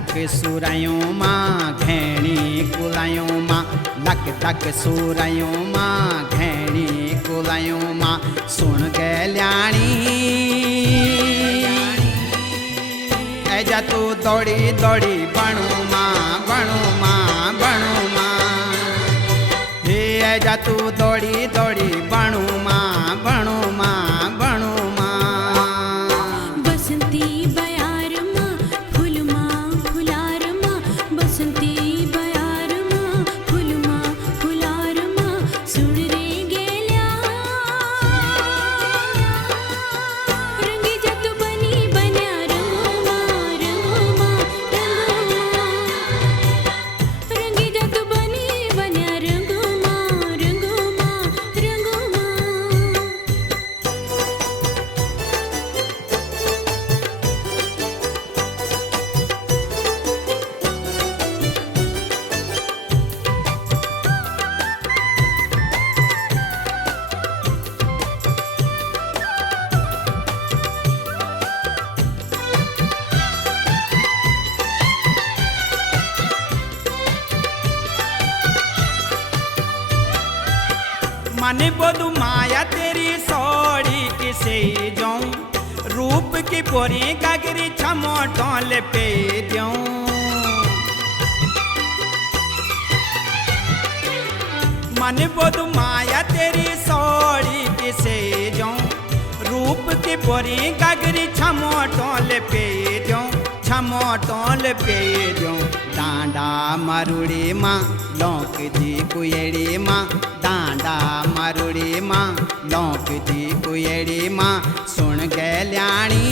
धक सुरायों माँ घेणी कुलायों माँ, लक धक सुरायों माँ घेणी कुलायों माँ। सुन गल्याणी ऐजा तू दौड़ी दौड़ी बणु माँ बणु माँ बणु माँ। हे ऐजा तू दौड़ी दौड़ी बणु माँ बणु माँ बणु माँ। बसंती बयार माँ फूल माँ फुलार माँ, बसंती बयार माँ फूल माँ फुलार माँ। सुन रे गेल्या रंगी जत बनी बन्या रंगो माँ रंगो माँ रंगो माँ। रंगी जत बनी बन्या रंगो माँ रंगो माँ रंगो माँ। मन बोधु माया तेरी सौड़ी किसे जाऊं, रूप की पोरी गगरी छमोटों पे दूं। मन बोधु माया तेरी सौड़ी किसे जाऊं, रूप की पोरी गगरी छमोटों पे दूं छमोटों पे दूं। डांडा मरुड़ी माँ लौक दी कुएड़ी माँ, डांडा मरुड़ी माँ लौक दी कुएड़ी माँ। सुन गल्याणी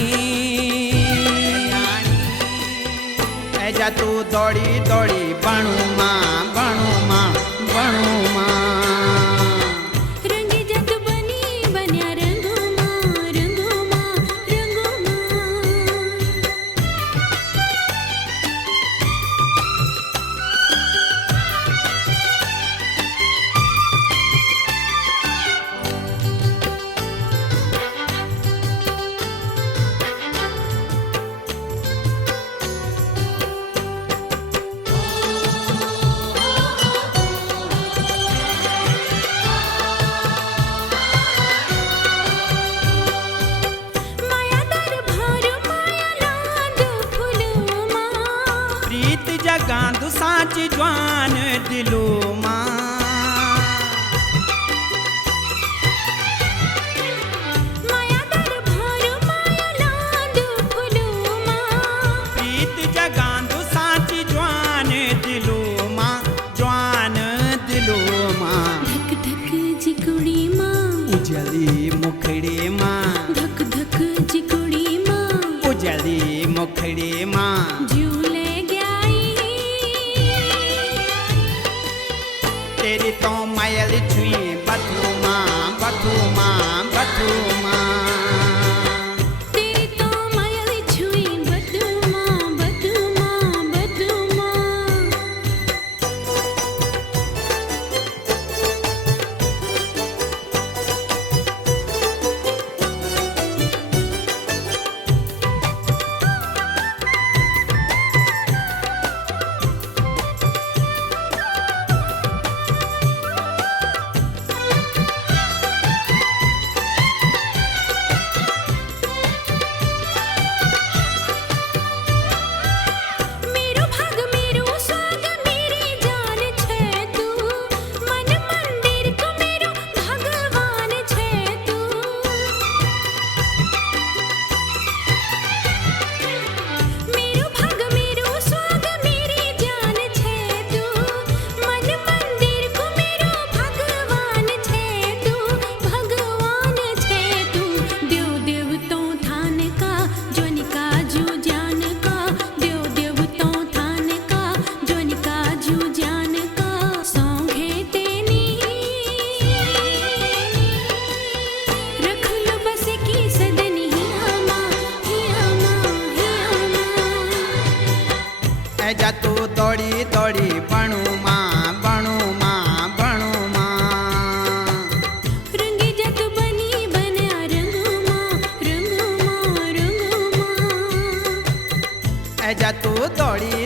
ऐजा तू दौड़ी दौड़ी बणु माँ बणु माँ बणु माँ। रंगी जत बनी बन्या रंगो माँ रंगो माँ रंगो माँ। माया दरबार माया लांद फूल माँ, प्रीत जगांदु साच ज्वान दिलो माँ। माया दरबार माया लांद फूल माँ। प्रीत जगांदु साच ज्वान दिलो माँ ज्वान दिलो माँ। धक धक जिकुड़ी माँ उजली मुखड़ी माँ धक धक जिकुड़ी माँ। उजली मुखड़ी माँ। झूले गयाई तेरी तो मायल छुई बथू माँ बथू माँ बथू माँ। तेरी तो मायल छुई बदू माँ बदू माँ बदू माँ। मेरो भाग मेरो स्वाग मेरी जान छे तू, मन मंदिर को मेरो भगवान छे तू। मेरो भाग मेरो स्वाग मेरी जान छे तू, मन मंदिर को मेरो भगवान छे तू भगवान छे तू। देव देव तो थान का ज्वनिका जू जान का, देव देव तो थान का ज्वनिका जू जान का। सौंगे तेनी रख लो बस की सदनी हिया माँ हिया माँ हिया माँ। ऐजा तू दौड़ी दौड़ी बणु माँ बणु माँ बणु माँ। रंगी जत बनी बन्या रंगो माँ रंगो माँ रंगो माँ। ऐजा तू दौड़ी